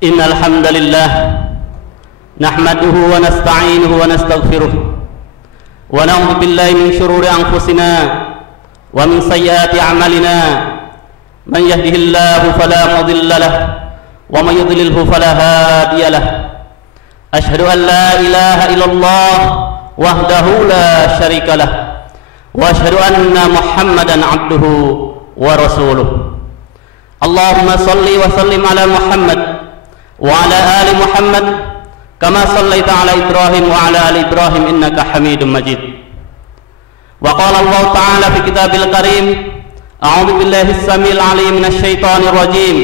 Innal hamdalillah nahmaduhu wa nasta'inuhu wa nastaghfiruh wa na'udzu billahi min shururi anfusina wa min sayyiati a'malina man yahdihillahu fala mudilla lahu wa man yudlilhu fala hadiya lahu asyhadu an la ilaha illallah wahdahu la syarika lahu wa asyhadu anna Muhammadan abduhu wa rasuluh. Allahumma salli wa sallim ala Muhammad wa ala ali Muhammad kama sallaita ala Ibrahim wa ala ali Ibrahim innaka Hamidum Majid. Wa qala Allah ta'ala fi kitabil karim, a'udzu billahi as-sami'il 'alim minasy syaithanir rajim.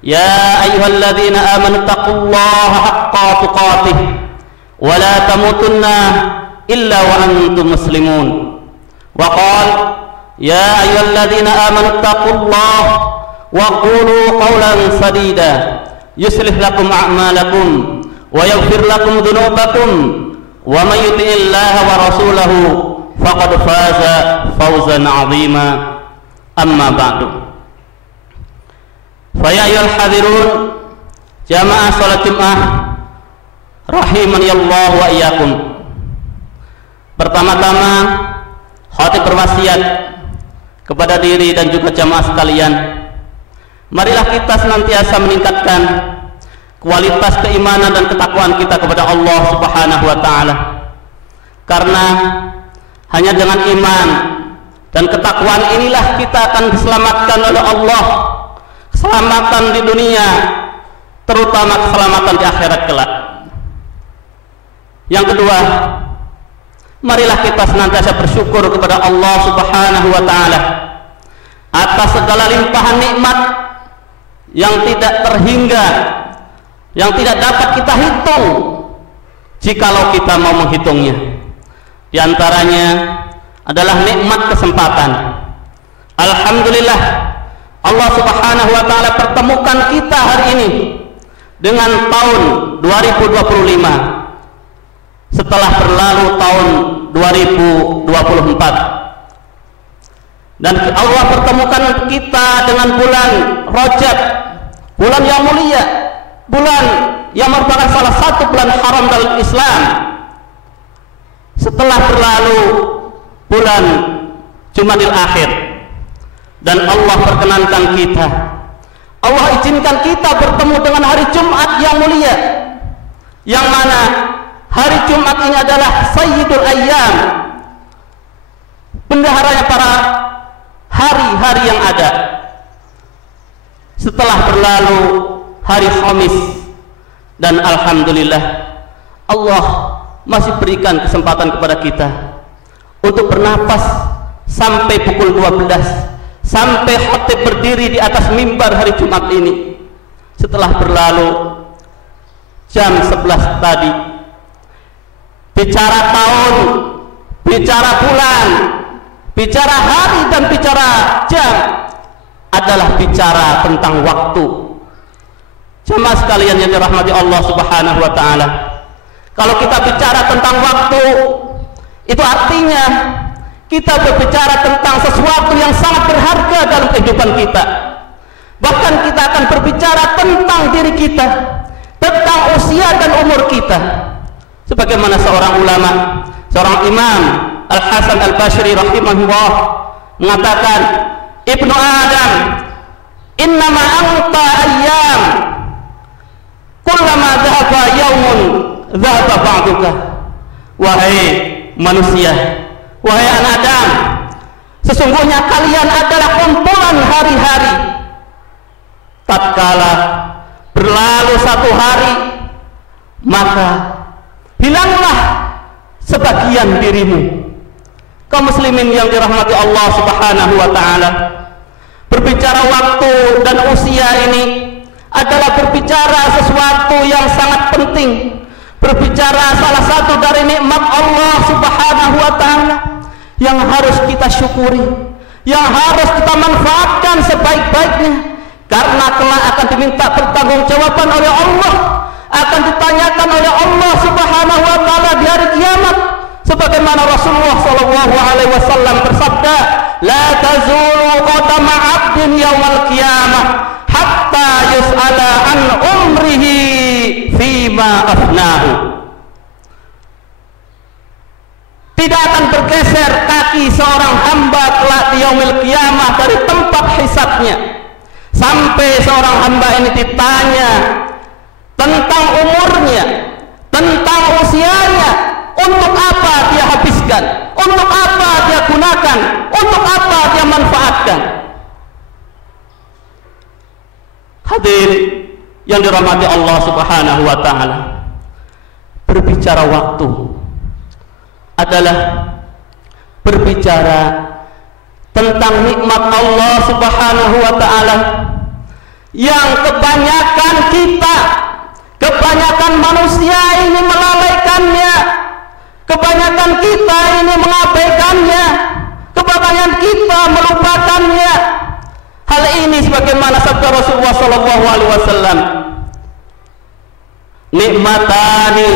Ya ayyuhalladzina amanu taqullaha haqqa tuqatih wa la tamutunna illa wa antum muslimun. Wa qala ya ayyuhalladzina amanu taqullaha wa qulu qawlan sadida yuslih lakum a'malakum wa yaghfir lakum dhunubakum wa may yuti'illaha wa rasulahu faqad faza fawzan 'azima. Amma ba'du. Fa ya ayyuhal hadirun jamaah salat Jumat rahimani Allah wa iyyakum. Pertama-tama khatib berwasiat kepada diri dan juga jamaah sekalian, marilah kita senantiasa meningkatkan kualitas keimanan dan ketakwaan kita kepada Allah Subhanahu wa taala. Karena hanya dengan iman dan ketakwaan inilah kita akan diselamatkan oleh Allah, keselamatan di dunia, terutama keselamatan di akhirat kelak. Yang kedua, marilah kita senantiasa bersyukur kepada Allah Subhanahu wa taala atas segala limpahan nikmat yang tidak terhingga, yang tidak dapat kita hitung jikalau kita mau menghitungnya. Di antaranya adalah nikmat kesempatan. Alhamdulillah, Allah Subhanahu wa taala pertemukan kita hari ini dengan tahun 2025 setelah berlalu tahun 2024. Dan Allah pertemukan kita dengan bulan Rajab, bulan yang mulia, bulan yang merupakan salah satu bulan haram dalam Islam, setelah berlalu bulan Jumadil Akhir. Dan Allah perkenankan kita, Allah izinkan kita bertemu dengan hari Jumat yang mulia, yang mana hari Jumat ini adalah Sayyidul Ayyam, bendaharanya para hari-hari yang ada. Setelah berlalu hari Khamis, dan alhamdulillah Allah masih berikan kesempatan kepada kita untuk bernapas sampai pukul 12, sampai khatib berdiri di atas mimbar hari Jumat ini. Setelah berlalu jam 11 tadi, bicara tahun, bicara bulan, bicara hari dan bicara jam adalah bicara tentang waktu. Jemaah sekalian yang dirahmati Allah Subhanahu wa taala, kalau kita bicara tentang waktu, itu artinya kita berbicara tentang sesuatu yang sangat berharga dalam kehidupan kita. Bahkan kita akan berbicara tentang diri kita, tentang usia dan umur kita. Sebagaimana seorang ulama, seorang imam, Al-Hasan Al-Basri rahimahullah mengatakan, Ibnu Adam, innama anta ayyam, kullama dhahaba yaumun dhahaba ba'duka. Wahai manusia, wahai anak Adam, sesungguhnya kalian adalah kumpulan hari-hari. Tatkala berlalu satu hari, maka hilanglah sebagian dirimu. Kaum muslimin yang dirahmati Allah Subhanahu wa taala, berbicara waktu dan usia ini adalah berbicara sesuatu yang sangat penting, berbicara salah satu dari nikmat Allah Subhanahu wa taala yang harus kita syukuri, yang harus kita manfaatkan sebaik-baiknya, karena kelak akan diminta pertanggungjawaban oleh Allah, akan ditanyakan oleh Allah Subhanahu wa taala di hari kiamat. Sebagaimana Rasulullah sallallahu alaihi wasallam bersabda, la tazulu qadama 'abdin yaumal qiyamah hatta yus'ala an umri fima afnahu. Tidak akan bergeser kaki seorang hamba kelak di yaumil qiyamah dari tempat hisabnya sampai seorang hamba ini ditanya tentang umurnya, tentang usianya, untuk apa dia habiskan, untuk apa dia gunakan, untuk apa dia manfaatkan. Hadir yang dirahmati Allah Subhanahu wa taala, berbicara waktu adalah berbicara tentang nikmat Allah Subhanahu wa taala yang kebanyakan kita, kebanyakan manusia ini melalaikannya, kebanyakan kita ini mengabaikannya, kebanyakan kita melupakannya. Hal ini sebagaimana sabda Rasulullah sallallahu alaihi wasallam, nikmatani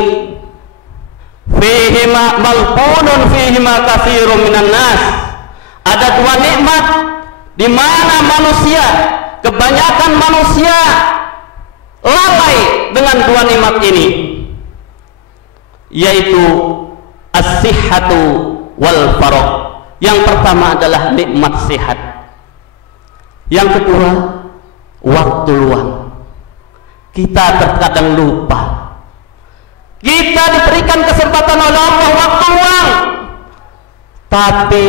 fihima malpunun fihima katsirun minan nas. Ada dua nikmat di mana manusia, kebanyakan manusia lalai dengan dua nikmat ini, yaitu as-sihhatu wal faragh. Yang pertama adalah nikmat sehat, yang kedua waktu luang. Kita terkadang lupa, kita diberikan kesempatan oleh Allah waktu luang, tapi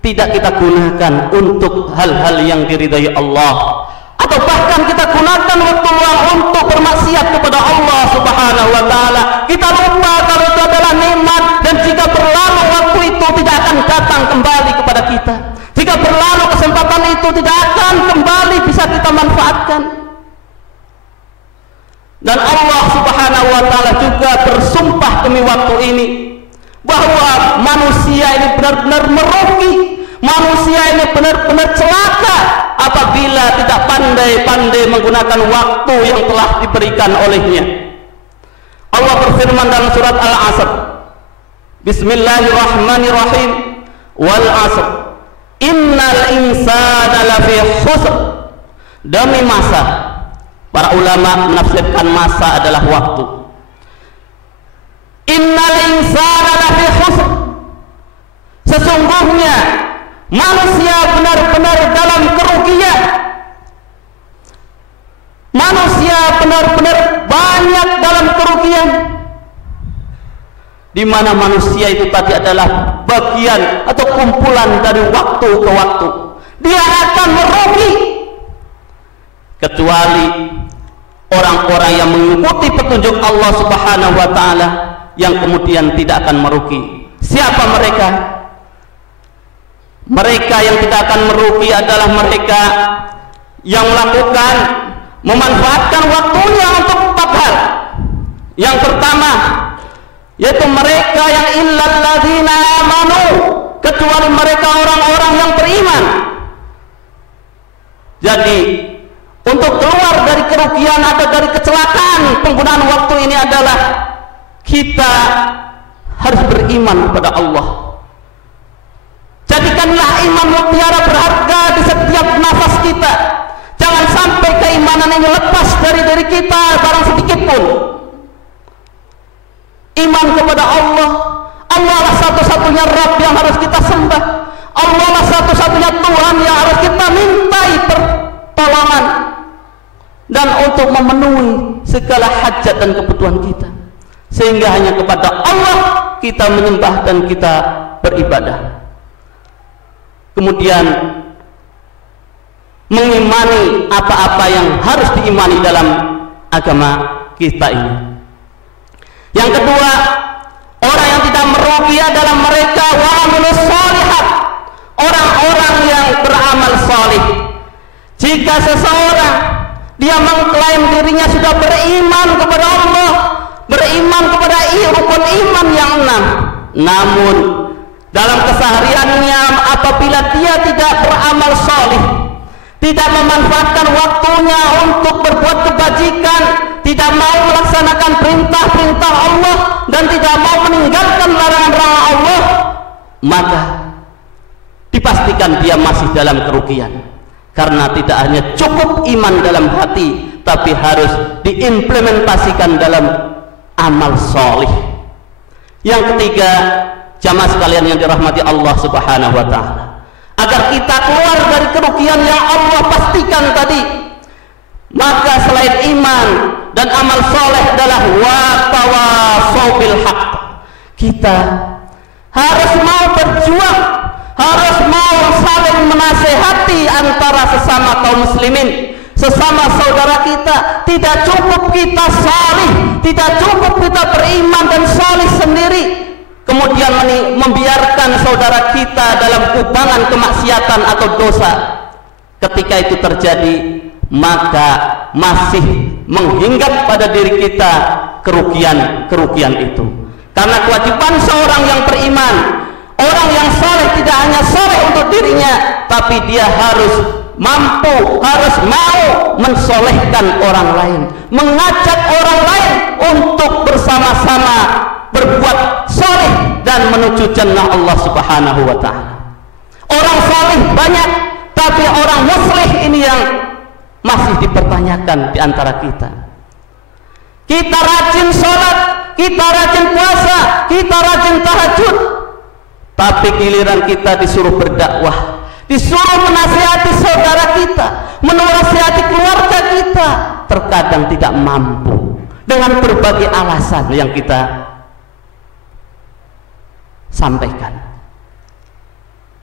tidak kita gunakan untuk hal-hal yang diridai Allah, atau bahkan kita gunakan waktu luang untuk bermaksiat kepada Allah Subhanahu wa taala. Kita lupa kalau itu adalah nikmat, dan jika berlalu waktu itu tidak akan datang kembali kepada kita. Jika berlalu kesempatan itu tidak akan kembali bisa kita manfaatkan. Dan Allah Subhanahu wa taala juga bersumpah demi waktu ini bahwa manusia ini benar-benar merugi, manusia ini benar-benar celaka apabila tidak pandai-pandai menggunakan waktu yang telah diberikan olehnya. Allah berfirman dalam surat Al-Asr, Bismillahirrahmanirrahim, wal asr innal insana lafi khusr. Demi masa, para ulama menafsirkan masa adalah waktu. Innal insana lafi khusr, sesungguhnya manusia benar-benar dalam kerugian. Manusia benar-benar banyak dalam kerugian, di mana manusia itu tadi adalah bagian atau kumpulan dari waktu ke waktu. Dia akan merugi, kecuali orang-orang yang mengikuti petunjuk Allah Subhanahu wa taala yang kemudian tidak akan merugi. Siapa mereka? Mereka yang tidak akan merugi adalah mereka yang melakukan, memanfaatkan waktunya untuk empat hal. Yang pertama, yaitu mereka yang illal ladzina amanu, kecuali mereka orang-orang yang beriman. Jadi untuk keluar dari kerugian atau dari kecelakaan penggunaan waktu ini adalah kita harus beriman kepada Allah. Jadikanlah iman mutiara berharga di setiap nafas kita. Jangan sampai keimanan ini lepas dari diri kita barang sedikit pun. Iman kepada Allah, Allah lah satu-satunya Rabb yang harus kita sembah. Allah lah satu-satunya Tuhan yang harus kita mintai pertolongan, dan untuk memenuhi segala hajat dan kebutuhan kita. Sehingga hanya kepada Allah kita menyembah dan kita beribadah. Kemudian mengimani apa-apa yang harus diimani dalam agama kita ini. Yang kedua, orang yang tidak merugi adalah mereka wa'amilus sholihat, orang-orang yang beramal salih. Jika seseorang dia mengklaim dirinya sudah beriman kepada Allah, beriman kepada rukun iman yang 6, namun dalam kesehariannya apabila dia tidak beramal salih, tidak memanfaatkan waktunya untuk berbuat kebajikan, tidak mau melaksanakan perintah-perintah Allah, dan tidak mau meninggalkan larangan-larangan Allah, maka dipastikan dia masih dalam kerugian. Karena tidak hanya cukup iman dalam hati, tapi harus diimplementasikan dalam amal solih. Yang ketiga, jamaah sekalian yang dirahmati Allah Subhanahu wa ta'ala, agar kita keluar dari kerugian yang Allah pastikan tadi, maka selain iman dan amal soleh adalah wa tawasau bil haq. Kita harus mau berjuang, harus mau saling menasehati antara sesama kaum muslimin, sesama saudara kita. Tidak cukup kita salih, tidak cukup kita beriman dan salih sendiri, kemudian membiarkan saudara kita dalam kubangan kemaksiatan atau dosa. Ketika itu terjadi, maka masih menghinggap pada diri kita kerugian itu. Karena kewajiban seorang yang beriman, orang yang saleh, tidak hanya saleh untuk dirinya, tapi dia harus mampu, harus mau mensolehkan orang lain, mengajak orang lain untuk bersama-sama berbuat soleh dan menuju jannah Allah Subhanahu wa ta'ala. Orang saleh banyak, tapi orang muslih ini yang masih dipertanyakan di antara kita. Kita rajin sholat, kita rajin puasa, kita rajin tahajud, tapi giliran kita disuruh berdakwah, disuruh menasihati saudara kita, menasihati keluarga kita, terkadang tidak mampu dengan berbagai alasan yang kita sampaikan.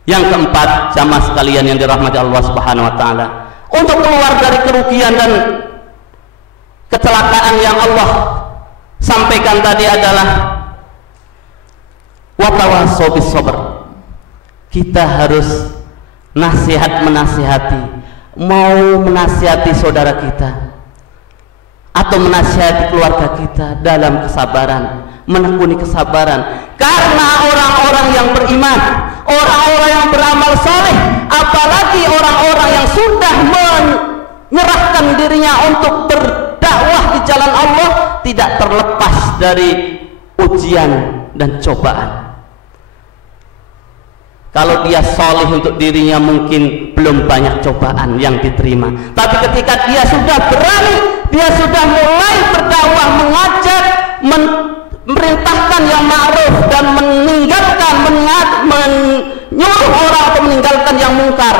Yang keempat, jamaah sekalian yang dirahmati Allah Subhanahu wa ta'ala, untuk keluar dari kerugian dan kecelakaan yang Allah sampaikan tadi adalah wa tawasau bis sabr. Kita harus menasihati, mau menasihati saudara kita atau menasihati keluarga kita dalam kesabaran, menekuni kesabaran. Karena orang-orang yang beriman, orang-orang yang beramal saleh, apalagi orang-orang yang sudah menyerahkan dirinya untuk berdakwah di jalan Allah, tidak terlepas dari ujian dan cobaan. Kalau dia soleh untuk dirinya mungkin belum banyak cobaan yang diterima, tapi ketika dia sudah berani, dia sudah mulai berdakwah, mengajak, memerintahkan yang ma'ruf dan menyuruh orang untuk meninggalkan yang mungkar,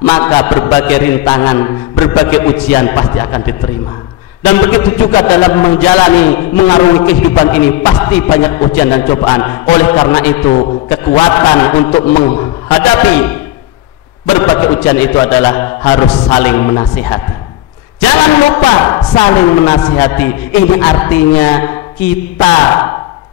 maka berbagai rintangan, berbagai ujian pasti akan diterima. Dan begitu juga dalam mengarungi kehidupan ini, pasti banyak ujian dan cobaan. Oleh karena itu, kekuatan untuk menghadapi berbagai ujian itu adalah harus saling menasihati. Jangan lupa saling menasihati. Ini artinya kita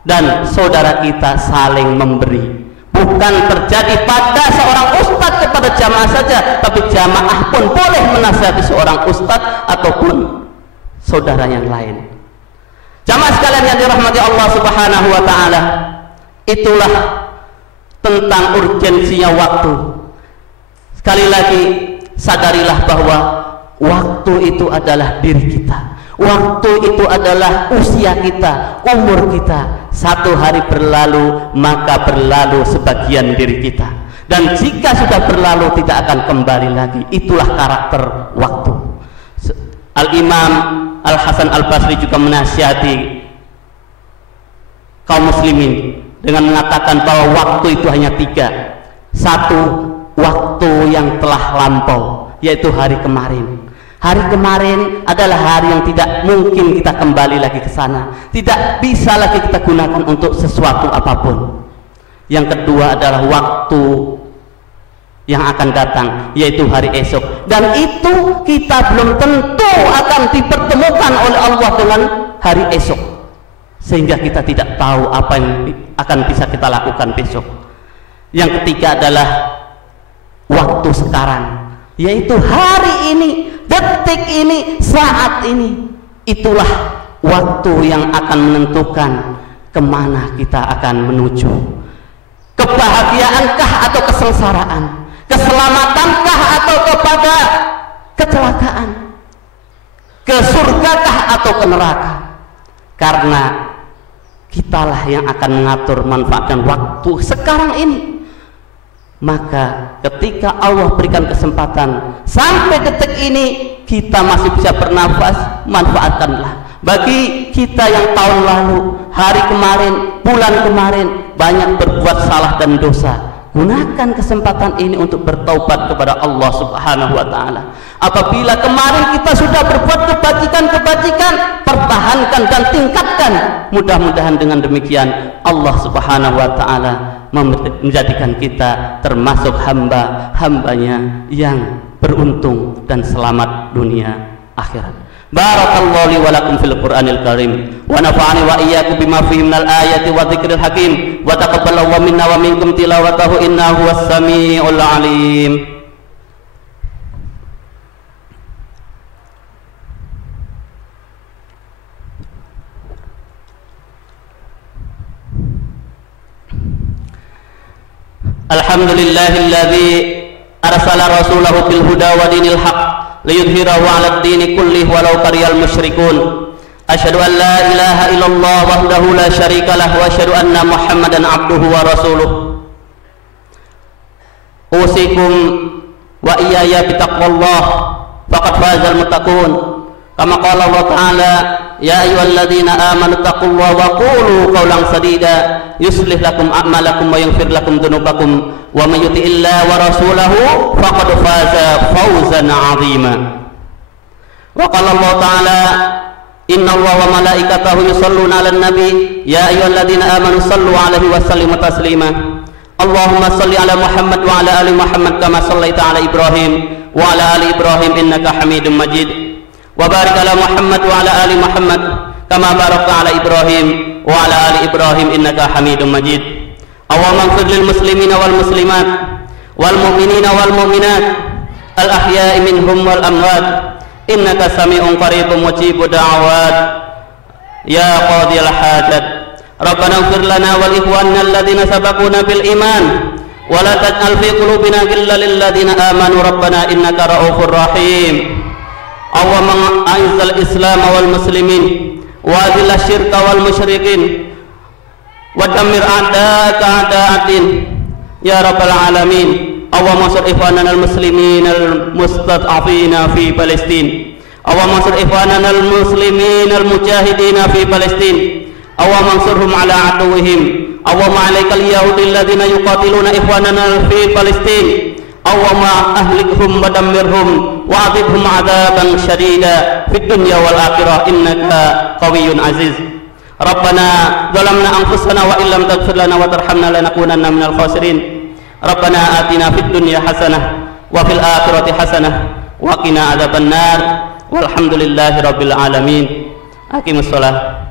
dan saudara kita saling memberi. Bukan terjadi pada seorang ustadz kepada jamaah saja, tapi jamaah pun boleh menasihati seorang ustadz ataupun saudara yang lain. Jamaah sekalian yang dirahmati Allah Subhanahu wa ta'ala, itulah tentang urgensinya waktu. Sekali lagi, sadarilah bahwa waktu itu adalah diri kita, waktu itu adalah usia kita, umur kita. Satu hari berlalu, maka berlalu sebagian diri kita, dan jika sudah berlalu tidak akan kembali lagi. Itulah karakter waktu. Al-Imam Al-Hasan Al-Basri juga menasihati kaum muslimin dengan mengatakan bahwa waktu itu hanya 3. Satu, waktu yang telah lampau, yaitu hari kemarin. Hari kemarin adalah hari yang tidak mungkin kita kembali lagi ke sana, tidak bisa lagi kita gunakan untuk sesuatu apapun. Yang kedua adalah waktu yang akan datang, yaitu hari esok, dan itu kita belum tentu akan dipertemukan oleh Allah dengan hari esok, sehingga kita tidak tahu apa yang akan bisa kita lakukan besok. Yang ketiga adalah waktu sekarang, yaitu hari ini, detik ini, saat ini. Itulah waktu yang akan menentukan kemana kita akan menuju. Kebahagiaankah atau kesengsaraan, keselamatankah atau kepada kecelakaan, ke surgakah atau ke neraka. Karena kitalah yang akan mengatur manfaat dan waktu sekarang ini. Maka ketika Allah berikan kesempatan sampai detik ini kita masih bisa bernafas, manfaatkanlah. Bagi kita yang tahun lalu, hari kemarin, bulan kemarin banyak berbuat salah dan dosa, gunakan kesempatan ini untuk bertaubat kepada Allah Subhanahu wa taala. Apabila kemarin kita sudah berbuat kebajikan-kebajikan, pertahankan dan tingkatkan. Mudah-mudahan dengan demikian Allah Subhanahu wa taala menjadikan kita termasuk hamba-hambanya yang beruntung dan selamat dunia akhirat. Barakallahu li wa lakum fil Qur'anil Karim wa nafa'ani wa iyyakum bima fihi minal ayati wa dzikril hakim wa taqabbalallahu minna wa minkum tilawatahu innahu was-sami'ul 'alim. Alhamdulillahilladzi arsala rasulahu bil huda wa dinil haqq liyudhhirahu 'alad dini kullih walau karihal musyrikun. Asyhadu an la ilaha illallah wahdahu la syarikalah wa asyhadu anna Muhammadan 'abduhu wa rasuluh. Usikum wa iyaya bitaqwallah faqad fazal muttaqun. Kama qala Allah ta'ala, ya ayyuhalladzina amanu taqullaha wa qulu qawlan sadida yuslih lakum a'malakum wa yaghfir lakum dzunubakum wa may yuti'illaha wa rasulahu faqad faza fawzan 'azima. Wa qala Allah ta'ala, inna Allaha wa malaikatahu yusholluna 'alan nabi ya ayyuhalladzina amanu shallu 'alaihi wa sallimu taslima. Allahumma shalli 'ala Muhammad wa 'ala ali Muhammad kama shallaita 'ala Ibrahim wa 'ala ali Ibrahim innaka Hamidum Majid. Wa barik 'ala Muhammad wa 'ala ali Muhammad kama barakta 'ala Ibrahim wa 'ala ali Ibrahim innaka Hamidum Majid. Allahumma ighfir lil muslimina wal muslimat wal mu'minina wal mu'minat al ahya'i minhum wal amwat innaka sami'un qaribun mujibud da'awat ya qadiyal hajat. Rabbana ighfir lana wa li ikhwanina alladhina sabaquna bil iman wa la taj'al fi qulubina ghillan lil ladzina amanu rabbana innaka ra'ufur rahim. Allahumma a'izzal islam wal muslimin wa adhil syirka wal musyrikin wa dammir a'da'aka a'da'addin ya rabbal alamin. Allahumma ansur ikhwanana al muslimin al mustad'afina fi Palestin. Allahumma ansur ikhwanana al muslimin al mujahidin fi Palestin. Allahumma ansurhum ala aduwwihim. Allahumma alaikal yahudi alladhina yuqatiluna ikhwanana fi Palestin. Allahumma ahlikhum wa dammirhum wa adhibhum adzaban syadida fid dunya wal akhirah innaka qawiyyun aziz. Rabbana zalamna anfusana wa illam taghfir lana wa tarhamna lanakunanna minal khasirin. Rabbana atina fid dunya hasanah wa fil akhirati hasanah wa qina adzabannar. Walhamdulillahi rabbil alamin. Aqimus shalah.